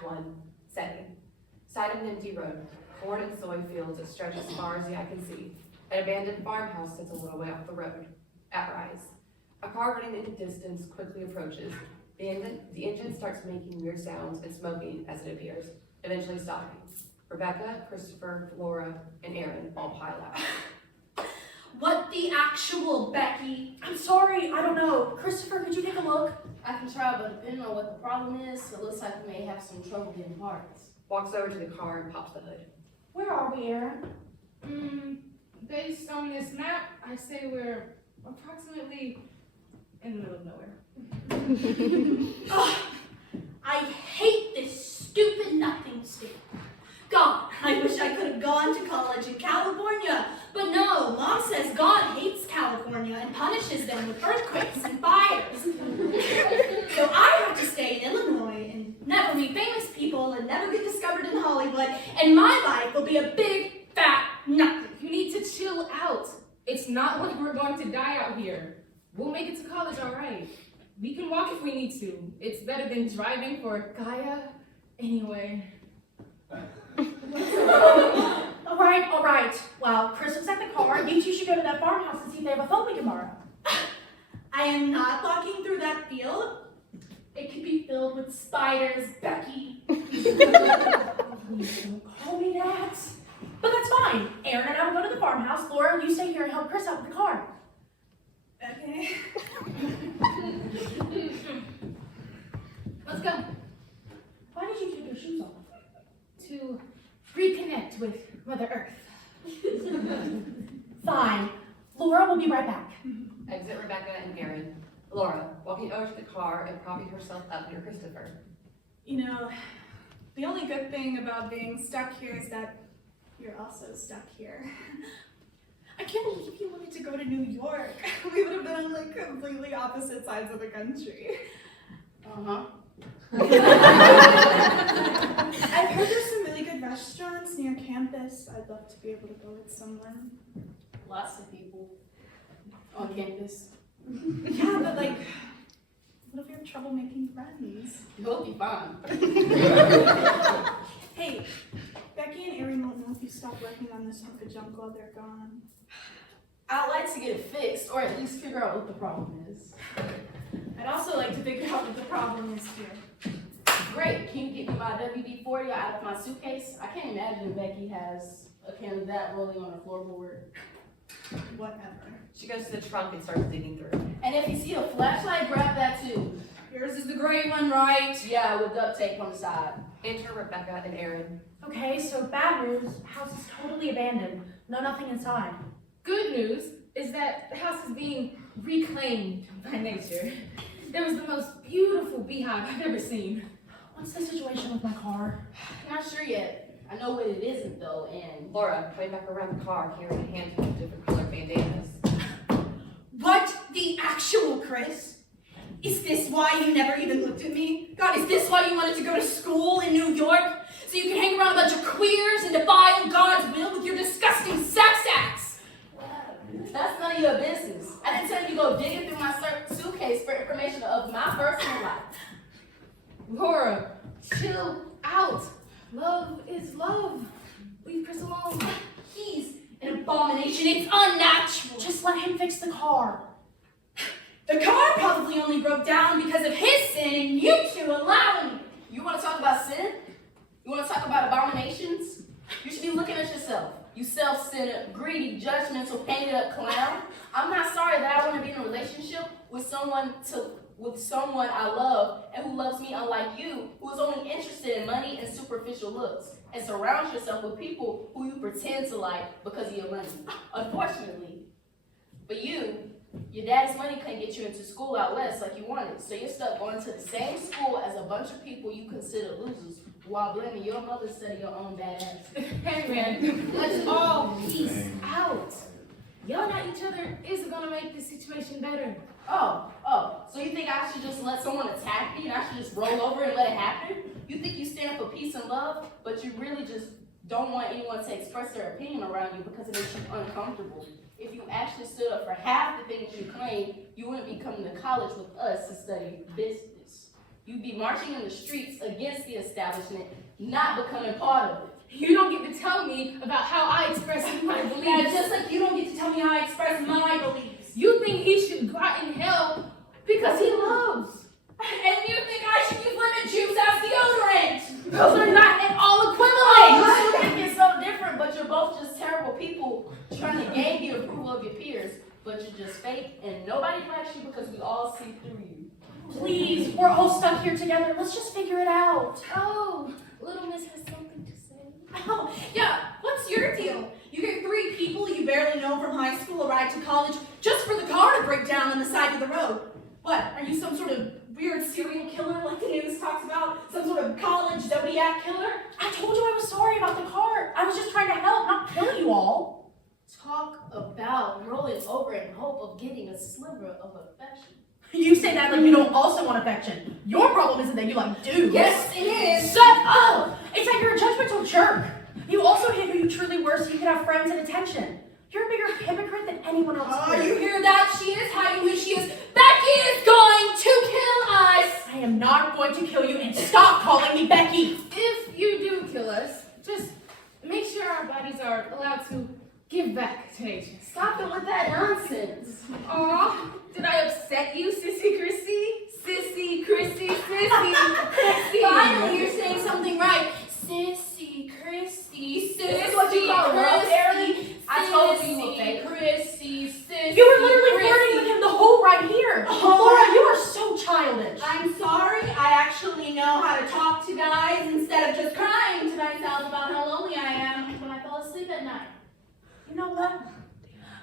Act 1, setting. Side of an empty road, corn and soy fields that stretch as far as the eye can see. An abandoned farmhouse sits a little way off the road. At rise. A car running in the distance quickly approaches. The engine starts making weird sounds and smoking as it appears, eventually stopping. Rebecca, Christopher, Laura, and Erin all pile out. What the actual, Becky? I'm sorry, I don't know. Christopher, could you take a look? I can try, but depending on what the problem is, it looks like we may have some trouble getting parts. Walks over to the car and pops the hood. Where are we, Erin? Based on this map, I say we're approximately in the middle of nowhere. Ugh, I hate this stupid nothing state. God, I wish I could have gone to college in California. But no, Mom says God hates California and punishes them with earthquakes and fires. So I have to stay in Illinois and never meet famous people and never get discovered in Hollywood. And my life will be a big, fat nothing. You need to chill out. It's not like we're going to die out here. We'll make it to college all right. We can walk if we need to. It's better than driving for Gaia anyway. All right. Well, Chris looks at the car. You two should go to that farmhouse and see if they have a phone we can borrow. I am not walking through that field. It could be filled with spiders, Becky. Please don't call me that. But that's fine. Erin and I will go to the farmhouse. Laura, you stay here and help Chris out with the car. Okay. Let's go. Why did you take your shoes off? To reconnect with Mother Earth. Fine. Laura will be right back. Exit Rebecca and Erin. Laura, walking over to the car and propping herself up near Christopher. You know, the only good thing about being stuck here is that you're also stuck here. I can't believe you wanted to go to New York. We would have been on like completely opposite sides of the country. Uh-huh. I've heard there's some really good restaurants near campus. I'd love to be able to go with someone. Lots of people on campus. Yeah, but like, what if you have trouble making friends? You'll be fine. Hey, Becky and Erin won't know if you stop working on this hunk of junk while they're gone. I'd like to get it fixed, or at least figure out what the problem is. I'd also like to figure out what the problem is here. Great, can you get me my WD-40 out of my suitcase? I can't imagine Becky has a can of that rolling on her floorboard. Whatever. She goes to the trunk and starts digging through. And if you see a flashlight, grab that too. Yours is the gray one, right? Yeah, with duct tape on the side. Enter Rebecca and Erin. Okay, so bad news. House is totally abandoned. No nothing inside. Good news is that the house is being reclaimed by nature. There was the most beautiful beehive I've ever seen. What's the situation with my car? Not sure yet. I know what it isn't though, and Laura, coming back around the car, carrying a handful of different colored bandanas. What the actual, Chris? Is this why you never even looked at me? God, is this why you wanted to go to school in New York? So you can hang around a bunch of queers and defile God's will with your disgusting sex acts? that's none of your business. I didn't tell you to go digging through my suitcase for information of my personal life. Laura, chill out. Love is love. Leave Chris alone. He's an abomination. It's unnatural. Just let him fix the car. The car probably only broke down because of his sin and you two allowing it. You want to talk about sin? You want to talk about abominations? You should be looking at yourself. You self-centered, greedy, judgmental, painted up clown. I'm not sorry that I want to be in a relationship with someone I love and who loves me unlike you, who is only interested in money and superficial looks, and surround yourself with people who you pretend to like because of your money. Unfortunately. But your dad's money couldn't get you into school out west like you wanted, so you're stuck going to the same school as a bunch of people you consider losers, while blaming your mother instead of your own bad ass. Hey man, let's all peace out. Yelling at each other isn't gonna make the situation better. Oh, so you think I should just let someone attack me and I should just roll over and let it happen? You think you stand for peace and love, but you really just don't want anyone to express their opinion around you because it makes you uncomfortable. If you actually stood up for half the things you claim, you wouldn't be coming to college with us to study business. You'd be marching in the streets against the establishment, not becoming part of it. You don't get to tell me about how I express my beliefs. Yeah, just like you don't get to tell me how I express my beliefs. You think he should rot in hell because he loves. And you think I should use lemon juice as deodorant. Those are not at all equivalent. Oh, you think it's so different, but you're both just terrible people trying to gain the approval of your peers, but you're just fake, and nobody likes you because we all see through you. Please, we're all stuck here together. Let's just figure it out. Oh, little miss has something to say. Oh, yeah, what's your deal? You get 3 people you barely know from high school a ride to college just for the car to break down on the side of the road. What, are you some sort of weird serial killer like the news talks about? Some sort of college Zodiac killer? I told you I was sorry about the car. I was just trying to help, not kill you all. Talk about rolling over in hope of getting a sliver of affection. You say that like you don't also want affection. Your problem isn't that you like dudes. Yes, it is. Shut up! It's that you're a judgmental jerk. You also hate who you truly were so you could have friends and attention. You're a bigger hypocrite than anyone else. Oh, here. you hear that? She is hiding who she is. Becky is going to kill us. I am not going to kill you, and stop calling me Becky. If you do kill us, just make sure our bodies are allowed to give back to nature. Stop it with that nonsense. Aw, did I upset you, Sissy Chrissy? Sissy Chrissy, Sissy Chrissy. Finally, you're saying something right. Sissy, Christy, Sissy, This is what you call love, Erin? I told you you were fake. Christy, Sissy, You were literally flirting with him the whole ride here. Oh. Laura, you are so childish. I'm sorry, I actually know how to talk to guys instead of just crying to myself about how lonely I am when I fall asleep at night. You know what?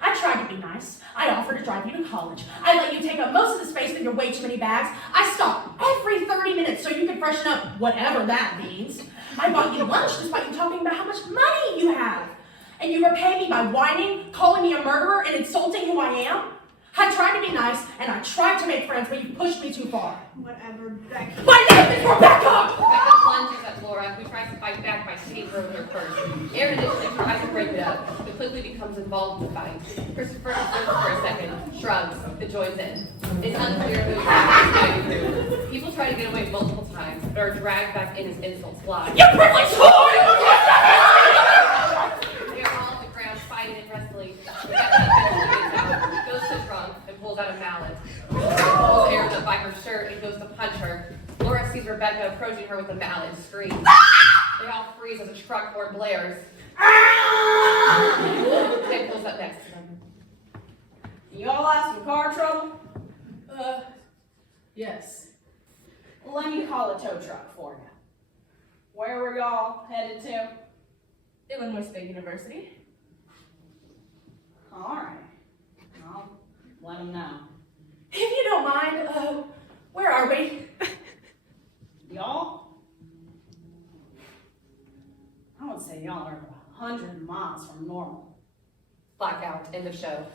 I tried to be nice. I offered to drive you to college. I let you take up most of the space with your way too many bags. I stopped every 30 minutes so you could freshen up, whatever that means. I bought you lunch despite you talking about how much money you have. And you repay me by whining, calling me a murderer, and insulting who I am. I tried to be nice, and I tried to make friends, but you pushed me too far. Whatever, Becky. My name is Rebecca! Becca plunges at Laura, who tries to fight back by hitting her with her purse. Erin initially tries to break it up, but quickly becomes involved in the fight. Christopher observes for a second, shrugs, and joins in. It's unclear who is fighting who. People try to get away multiple times, but are dragged back in as insults fly. You privileged whore! They are all on the ground fighting and wrestling. Rebecca eventually gets out, goes to the trunk, and pulls out a mallet. Pulls Erin up by her shirt and goes to punch her. Laura sees Rebecca approaching her with a mallet and screams. They all freeze as a truck horn blares. Ted pulls up next to them. Y'all have some car trouble? Yes. Let me call a tow truck for you. Where were y'all headed to? Illinois State University. All right. I'll let them know. If you don't mind, where are we? Y'all? I would say y'all are about 100 miles from normal. Blackout. End of show.